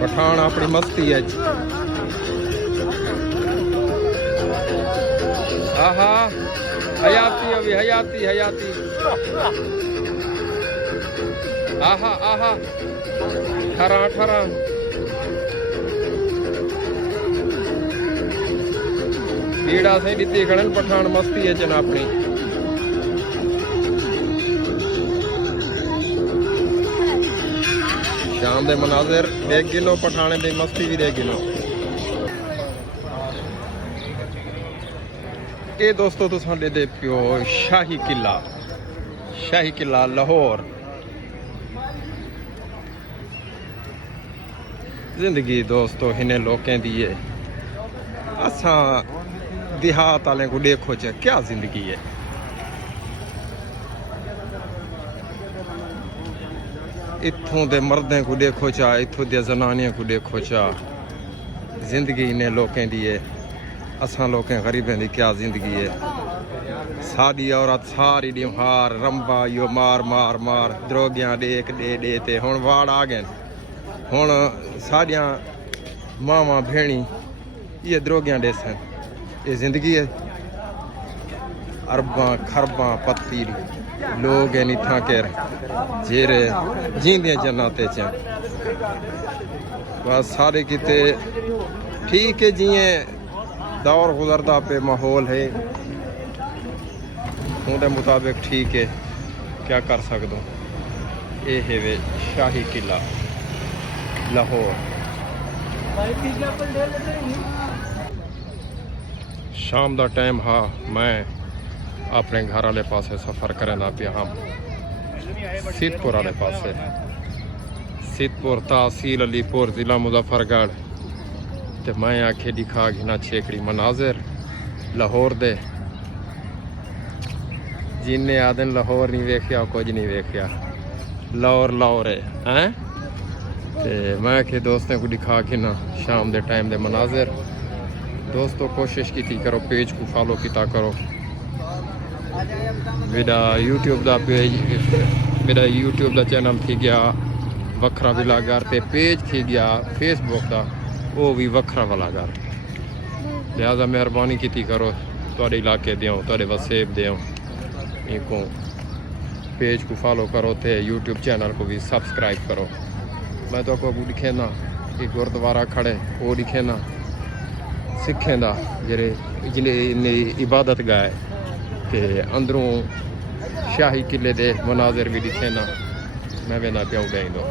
पठान अपनी मस्ती है। आहा हयाती अभी हयाती हयाती आहा आहा ठरा ठरा बीड़ा से दी खड़न पठान मस्ती है चना अपनी। शाम दे मनाजिर देख गिनो पठाने दी मस्ती भी देख गिनो। ये दोस्तों तुसां दे पियो शाही किला लाहौर। जिंदगी दोस्तों इन्हें लोकें दी है। असा देहात वाले को देखो च क्या जिंदगी है। इत्थों दे मर्दें को देखो चा, इत्थों दे जनानियों को देखो चा। जिंदगी इन्हें लोकें दी है। असा लोकें गरीबें दी क्या जिंदगी है। साड़ी औरत सारी दी हार रंबा यो मार मार मार द्रोगियां देख दे ते हुण वाड़ आ गए। हुण साड़ियां मावां भेणी ये द्रोगियां देसन। ये जिंदगी है। अरबां खरबां पत्ती लोग हैं इत्थां केर जेरे जींदे जन्नते च। बस सारे किते ठीक है जिएं दौर गुजरता पे माहौल है उनके मुताबिक ठीक है क्या कर सकदो। ये है वे शाही किला लाहौर। शाम का टाइम हाँ मैं अपने घर वाले पासे सफ़र करना पिया हम सिद्धपुर वाले पासे। सिद्धपुर तहसील अलीपुर ज़िला मुजफ्फरगढ़। तो मैं आखे दिखा गिना छेकड़ी मनाजिर लाहौर दे। जिन्ने आदन लाहौर नहीं वेख्या कुछ नहीं वेख्या। लाहौर है हैं। ते मैं आखे दोस्तों को दिखा गिना शाम दे टाइम दे मनाजिर। दोस्तों कोशिश की करो पेज को फॉलो किया करो। मेरा यूट्यूब का पेज मेरा यूट्यूब का चैनल थी गया वखरा विलागर ते पेज थी गया फेसबुक का वो भी वखरा विलागर। लिहाजा मेहरबानी की करो थोड़े इलाके देओ थोड़े वसेब देओ इनको पेज को फॉलो करो थे यूट्यूब चैनल को भी सब्सक्राइब करो। मैं तो आपको दिखे ना कि गुरुद्वारा खड़े वो दिखे ना सिखें दा जेरे जिन्हें इबादत गाए के अंदरों शाही किले दे मनाजिर भी दिखे ना। मैं वेना प्याऊ गई दो।